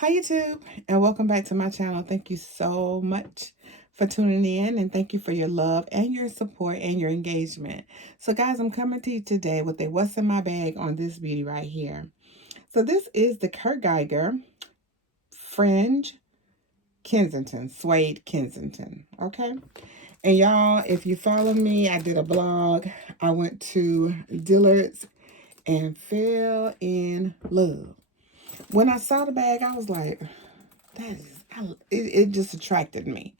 Hi YouTube, and welcome back to my channel. Thank you so much for tuning in, and thank you for your love and your support and your engagement. So guys, I'm coming to you today with a what's in my bag on this beauty right here. So this is the Gieger Fringe Kensington, Suede Kensington, okay? And y'all, if you follow me, I did a blog. I went to Dillard's and fell in love. When I saw the bag, I was like, it just attracted me.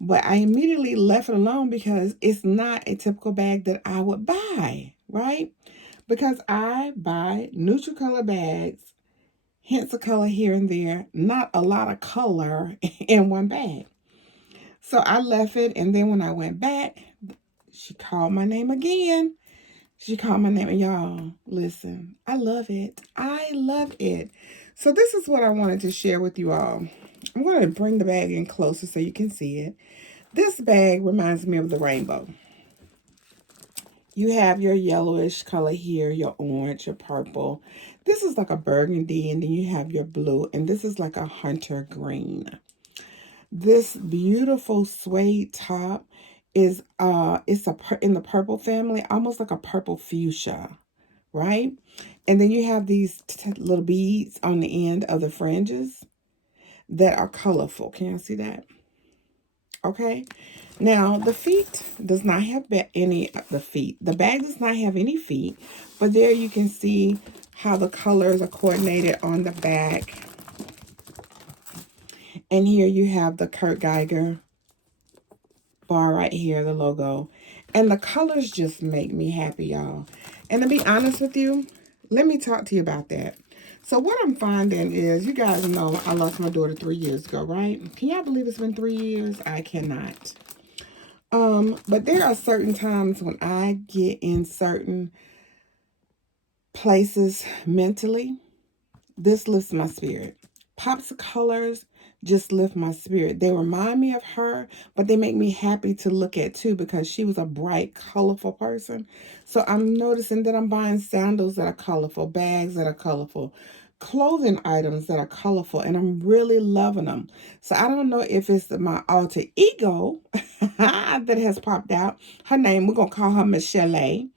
But I immediately left it alone because it's not a typical bag that I would buy, right? Because I buy neutral color bags, hints of color here and there, not a lot of color in one bag. So I left it, and then when I went back, she called my name again. She called my name, and y'all, listen, I love it. I love it. So this is what I wanted to share with you all. I'm going to bring the bag in closer so you can see it. This bag reminds me of the rainbow. You have your yellowish color here, your orange, your purple. This is like a burgundy, and then you have your blue, and this is like a hunter green. This beautiful suede top is in the purple family, almost like a purple fuchsia, right? And then you have these little beads on the end of the fringes that are colorful. Can you see that? Okay. Now, the feet does not have any of the feet. The bag does not have any feet, but there you can see how the colors are coordinated on the back. And here you have the Gieger bar right here, the logo. And the colors just make me happy, y'all. And to be honest with you, let me talk to you about that. So what I'm finding is, you guys know I lost my daughter 3 years ago, right? Can y'all believe it's been 3 years? I cannot. But there are certain times when I get in certain places mentally, this lifts my spirit. Pops of colors just lift my spirit. They remind me of her, but they make me happy to look at too, because she was a bright, colorful person. So I'm noticing that I'm buying sandals that are colorful, bags that are colorful, clothing items that are colorful, and I'm really loving them. So I don't know if it's my alter ego that has popped out. Her name, we're going to call her Michelle,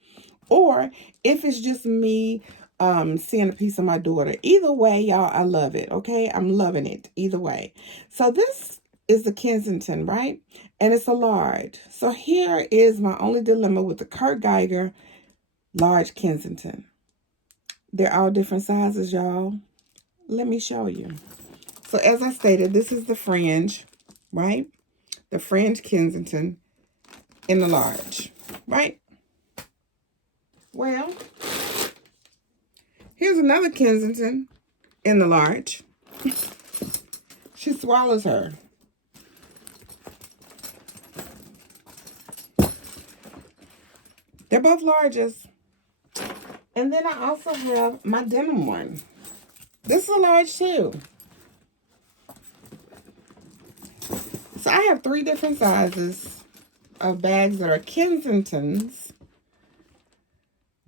or if it's just me seeing a piece of my daughter. Either way, y'all, I love it. Okay, I'm loving it either way. So this is the Kensington, right? And it's a large. So here is my only dilemma with the Gieger large Kensington. They're all different sizes, y'all. Let me show you. So as I stated, this is the fringe, right? The fringe Kensington in the large, right? Well, here's another Kensington in the large. She swallows her. They're both larges. And then I also have my denim one. This is a large too. So I have 3 different sizes of bags that are Kensingtons.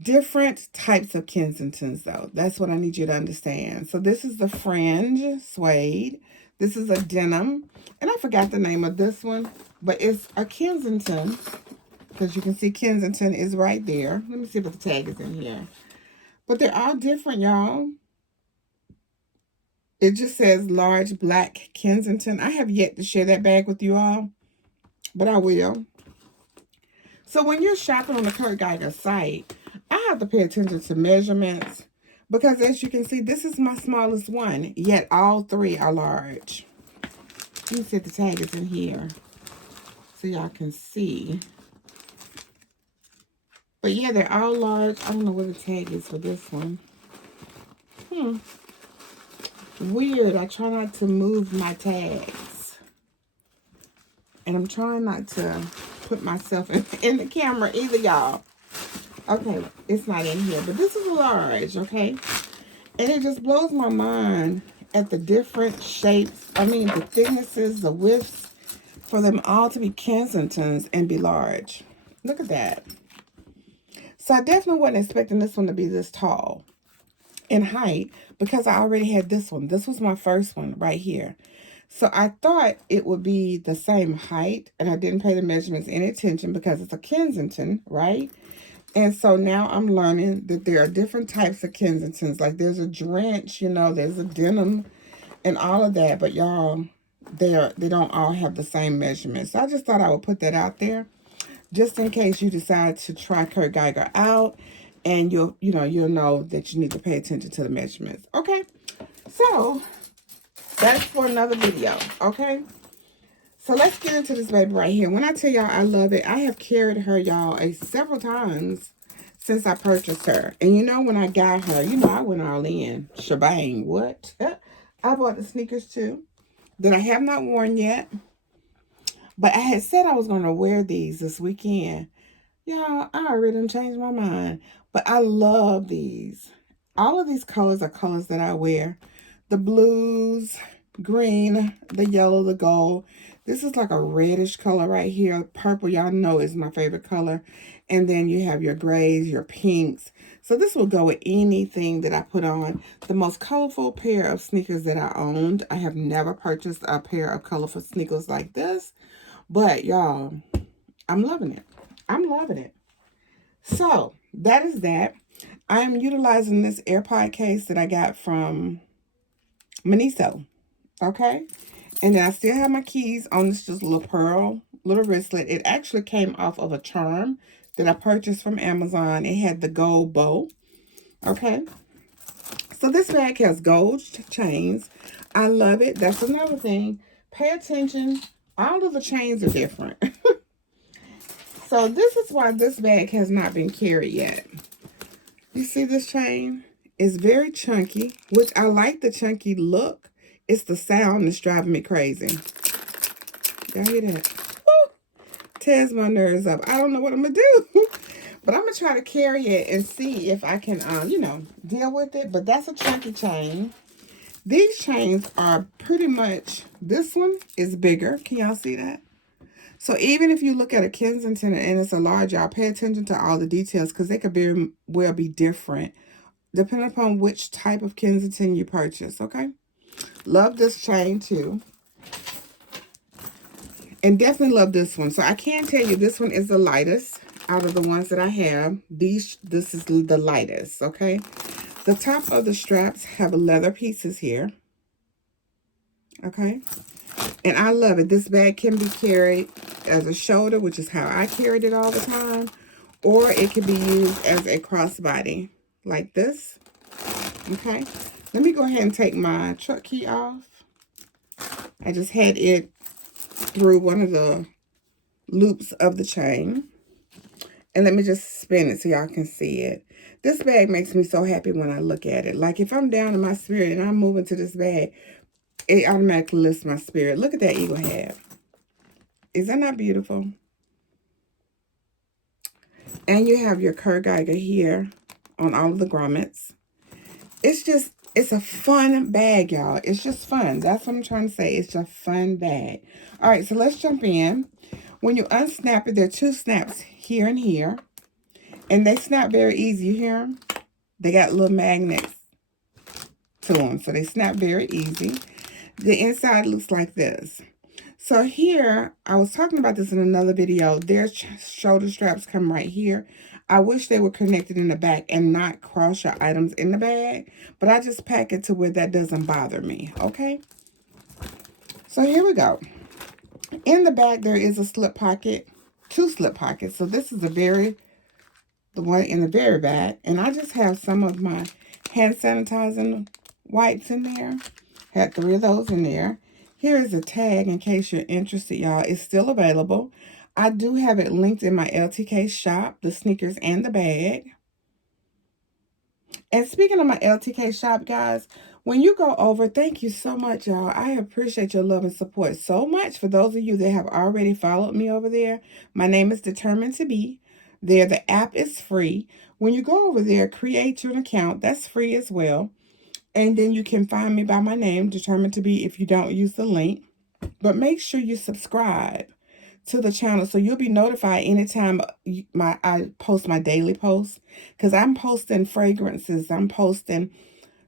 Different types of Kensingtons though. That's what I need you to understand. So this is the Fringe Suede. This is a denim. And I forgot the name of this one, but it's a Kensington. Because you can see Kensington is right there. Let me see if the tag is in here. But they're all different, y'all. It just says large black Kensington. I have yet to share that bag with you all, but I will. So when you're shopping on the Gieger site, I have to pay attention to measurements, because as you can see, this is my smallest one, yet all 3 are large. Let me see if the tag is in here so y'all can see. But yeah, they're all large. I don't know where the tag is for this one. Weird. I try not to move my tags. And I'm trying not to put myself in the camera either, y'all. Okay, it's not in here. But this is a large, okay? And it just blows my mind at the different shapes. I mean, the thicknesses, the widths, for them all to be Kensingtons and be large. Look at that. So I definitely wasn't expecting this one to be this tall. in height because I already had this one. This was my first one right here. So I thought it would be the same height, and I didn't pay the measurements any attention because it's a Kensington, right? And so now I'm learning that there are different types of Kensingtons. Like there's a drench, you know, there's a denim and all of that. But y'all, they don't all have the same measurements. So I just thought I would put that out there just in case you decide to try Kurt Geiger out, and you'll know that you need to pay attention to the measurements. Okay, so that's for another video. Okay, so let's get into this baby right here. When I tell y'all I love it, I have carried her, y'all, several times since I purchased her. And you know, when I got her, you know, I went all in. Shebang, what? I bought the sneakers too that I have not worn yet. But I had said I was going to wear these this weekend. Y'all, I already done changed my mind. But I love these. All of these colors are colors that I wear. The blues, green, the yellow, the gold. This is like a reddish color right here. Purple, y'all know, is my favorite color. And then you have your grays, your pinks. So this will go with anything that I put on. The most colorful pair of sneakers that I owned. I have never purchased a pair of colorful sneakers like this. But y'all, I'm loving it. I'm loving it. So that is that. I am utilizing this AirPod case that I got from Miniso. Okay. And then I still have my keys on this just little pearl, little wristlet. It actually came off of a charm that I purchased from Amazon. It had the gold bow. Okay. So this bag has gold chains. I love it. That's another thing. Pay attention. All of the chains are different. So this is why this bag has not been carried yet. You see this chain? It's very chunky, which I like the chunky look. It's the sound that's driving me crazy. Y'all hear that? Woo! Tears my nerves up. I don't know what I'm going to do. But I'm going to try to carry it and see if I can, deal with it. But that's a chunky chain. These chains are pretty much, this one is bigger. Can y'all see that? So even if you look at a Kensington and it's a large, y'all pay attention to all the details because they could very well be different depending upon which type of Kensington you purchase, okay? Love this chain too. And definitely love this one. So I can tell you this one is the lightest out of the ones that I have. This is the lightest, okay? The top of the straps have leather pieces here, okay? And I love it. This bag can be carried as a shoulder, which is how I carried it all the time. Or it can be used as a crossbody, like this. Okay. Let me go ahead and take my truck key off. I just had it through one of the loops of the chain. And let me just spin it so y'all can see it. This bag makes me so happy when I look at it. Like if I'm down in my spirit and I'm moving to this bag, it automatically lifts my spirit. Look at that eagle head. Is that not beautiful? And you have your Kurt Geiger here on all of the grommets. It's a fun bag, y'all. It's just fun. That's what I'm trying to say. It's a fun bag. All right, so let's jump in. When you unsnap it, there are two snaps here and here. And they snap very easy. You hear them? They got little magnets to them. So they snap very easy. The inside looks like this. So here, I was talking about this in another video. Their shoulder straps come right here. I wish they were connected in the back and not cross your items in the bag. But I just pack it to where that doesn't bother me. Okay? So here we go. In the back, there is a slip pocket. Two slip pockets. So this is the one in the very back. And I just have some of my hand sanitizing wipes in there. Had 3 of those in there. Here is a tag in case you're interested, y'all. It's still available. I do have it linked in my LTK shop, the sneakers and the bag. And speaking of my LTK shop, guys, when you go over, thank you so much, y'all. I appreciate your love and support so much. For those of you that have already followed me over there, my name is Determinetobe. There, the app is free. When you go over there, create your account. That's free as well. And then you can find me by my name, Determinetobe, if you don't use the link. But make sure you subscribe to the channel so you'll be notified anytime I post my daily posts. Because I'm posting fragrances. I'm posting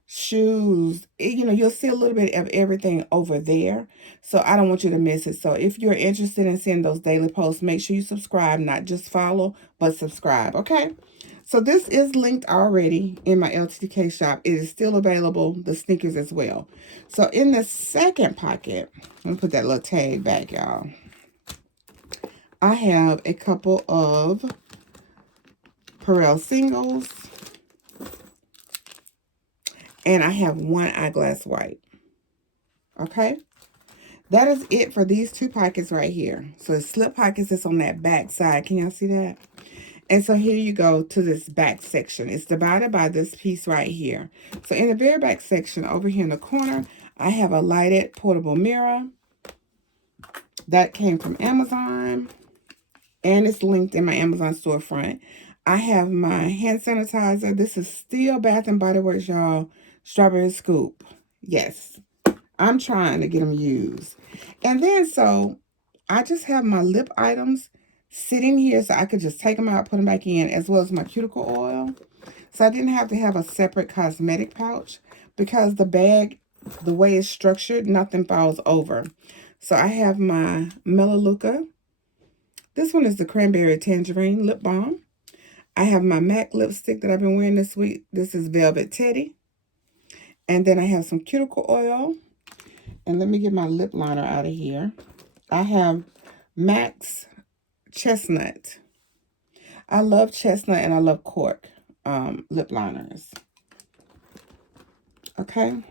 shoes. You know, you'll see a little bit of everything over there. So I don't want you to miss it. So if you're interested in seeing those daily posts, make sure you subscribe, not just follow, but subscribe. Okay. So this is linked already in my LTK shop. It is still available, the sneakers as well. So in the second pocket, let me put that little tag back, y'all. I have a couple of Perel singles. And I have one eyeglass white. Okay. That is it for these two pockets right here. So the slip pockets is on that back side. Can y'all see that? And so here you go to this back section. It's divided by this piece right here. So in the very back section over here in the corner, I have a lighted portable mirror. That came from Amazon. And it's linked in my Amazon storefront. I have my hand sanitizer. This is still Bath & Body Works, y'all. Strawberry Scoop. Yes. I'm trying to get them used. And then so I just have my lip items sitting here so I could just take them out, put them back in, as well as my cuticle oil. So I didn't have to have a separate cosmetic pouch because the bag, the way it's structured, nothing falls over. So I have my Melaleuca. This one is the Cranberry Tangerine Lip Balm. I have my MAC lipstick that I've been wearing this week. This is Velvet Teddy. And then I have some cuticle oil. And let me get my lip liner out of here. I have MAC's Chestnut. I love chestnut and I love cork lip liners. Okay.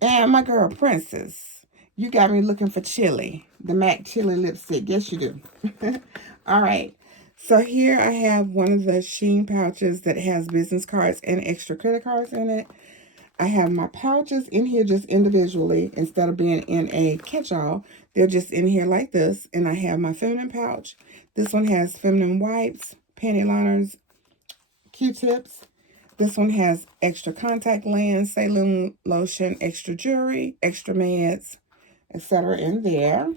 And my girl Princess. You got me looking for chili. The MAC chili lipstick. Yes, you do. All right. So here I have one of the Sheen pouches that has business cards and extra credit cards in it. I have my pouches in here just individually instead of being in a catch-all. They're just in here like this. And I have my feminine pouch. This one has feminine wipes, panty liners, Q-tips. This one has extra contact lens, saline lotion, extra jewelry, extra meds, etc. in there.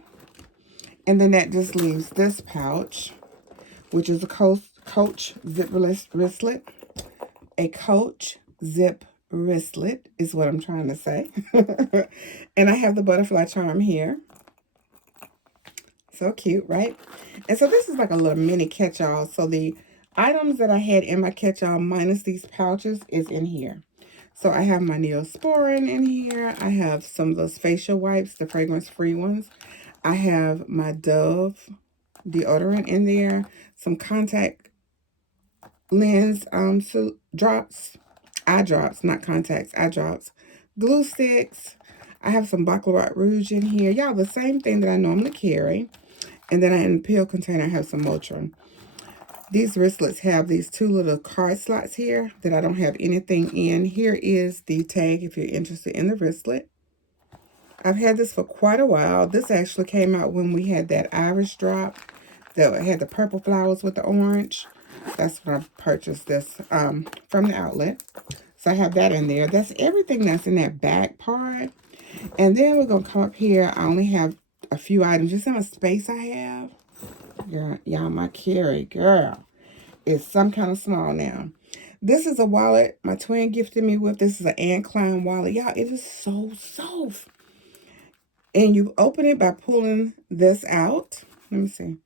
And then that just leaves this pouch, which is a Coach zip wristlet. A Coach zip wristlet is what I'm trying to say. And I have the butterfly charm here. So cute, right? And so this is like a little mini catch-all. So the items that I had in my catch-all minus these pouches is in here. So I have my Neosporin in here. I have some of those facial wipes, the fragrance-free ones. I have my Dove deodorant in there. Some contact lens drops. Eye drops, not contacts, eye drops. Glue sticks. I have some Baccarat Rouge in here. Y'all, the same thing that I normally carry. And then in the pill container, I have some Motrin. These wristlets have these two little card slots here that I don't have anything in. Here is the tag if you're interested in the wristlet. I've had this for quite a while. This actually came out when we had that Irish drop that had the purple flowers with the orange. That's when I purchased this from the outlet. So I have that in there. That's everything that's in that back part. And then we're going to come up here. I only have a few items. Just how much space I have. Y'all, my carry, girl, is some kind of small now. This is a wallet my twin gifted me with. This is an Anne Klein wallet. Y'all, it is so soft. And you open it by pulling this out. Let me see.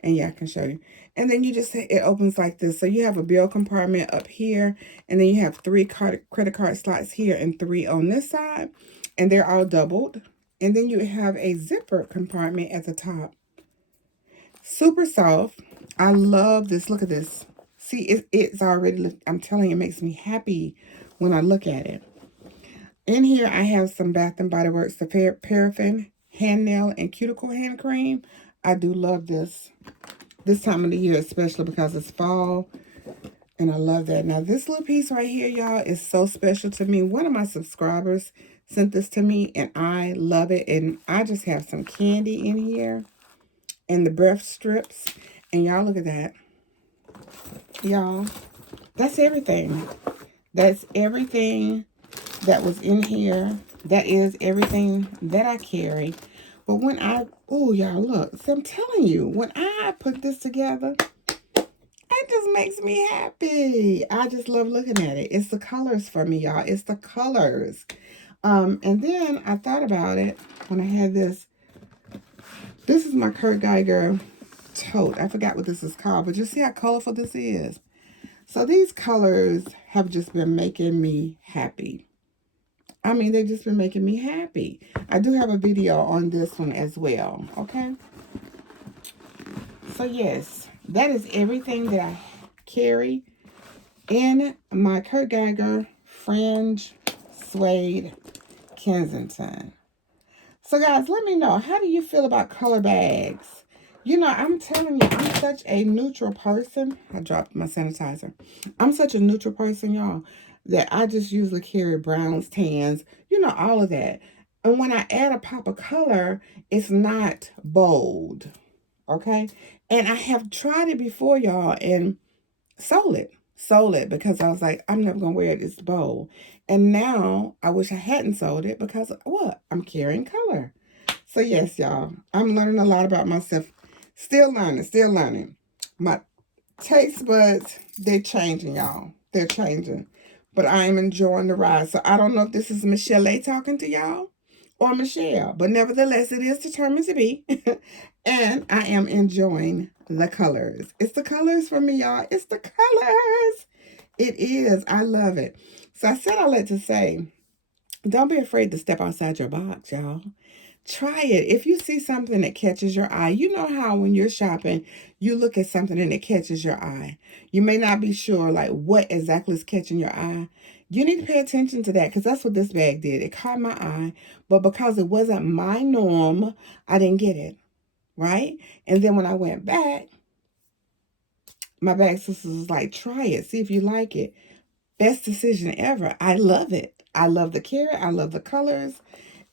And yeah, I can show you. And then you just, it opens like this. So you have a bill compartment up here. And then you have 3 credit card slots here and 3 on this side. And they're all doubled. And then you have a zipper compartment at the top. Super soft. I love this. Look at this. See, it's already, I'm telling you, it makes me happy when I look at it. In here, I have some Bath & Body Works, the paraffin, hand nail, and cuticle hand cream. I do love this time of the year, especially because it's fall. And I love that. Now, this little piece right here, y'all, is so special to me. One of my subscribers sent this to me, and I love it. And I just have some candy in here and the breath strips. And y'all, look at that. Y'all, that's everything. That's everything that was in here. That is everything that I carry. But when oh, y'all, look. So I'm telling you, when I put this together, ain't just makes me happy. I just love looking at it. It's the colors for me, y'all. It's the colors. And then I thought about it when I had this. This is my Kurt Geiger tote. I forgot what this is called, but you see how colorful this is. So these colors have just been making me happy. I mean, they've just been making me happy. I do have a video on this one as well, okay? So yes, that is everything that I carry in my Kurt Geiger Fringe Suede Kensington. So guys, let me know, how do you feel about color bags? You know, I'm telling you, I'm such a neutral person. I dropped my sanitizer. I'm such a neutral person, y'all, that I just usually carry browns, tans, you know, all of that. And when I add a pop of color, it's not bold, okay? And I have tried it before, y'all, and sold it. Sold it because I was like, I'm never going to wear it. It's bold. And now I wish I hadn't sold it because what? I'm carrying color. So yes, y'all, I'm learning a lot about myself. Still learning, still learning. My taste buds, they're changing, y'all. They're changing. But I am enjoying the ride. So I don't know if this is Michelle talking to y'all or Michelle. But nevertheless, it is determined to be. And I am enjoying the colors. It's the colors for me, y'all. It's the colors. It is. I love it. So I said all that to say, don't be afraid to step outside your box, y'all. Try it. If you see something that catches your eye, you know how when you're shopping, you look at something and it catches your eye. You may not be sure like what exactly is catching your eye. You need to pay attention to that because that's what this bag did. It caught my eye, but because it wasn't my norm, I didn't get it, right? And then when I went back, my bag sister was like, try it, see if you like it. Best decision ever. I love it. I love the carrot. I love the colors.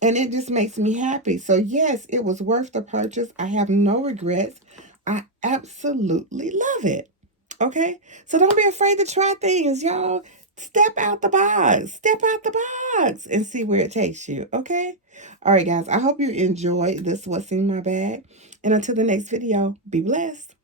And it just makes me happy. So yes, it was worth the purchase. I have no regrets. I absolutely love it. Okay? So don't be afraid to try things, y'all. Step out the box. Step out the box and see where it takes you. Okay? All right, guys. I hope you enjoyed this What's in My Bag. And until the next video, be blessed.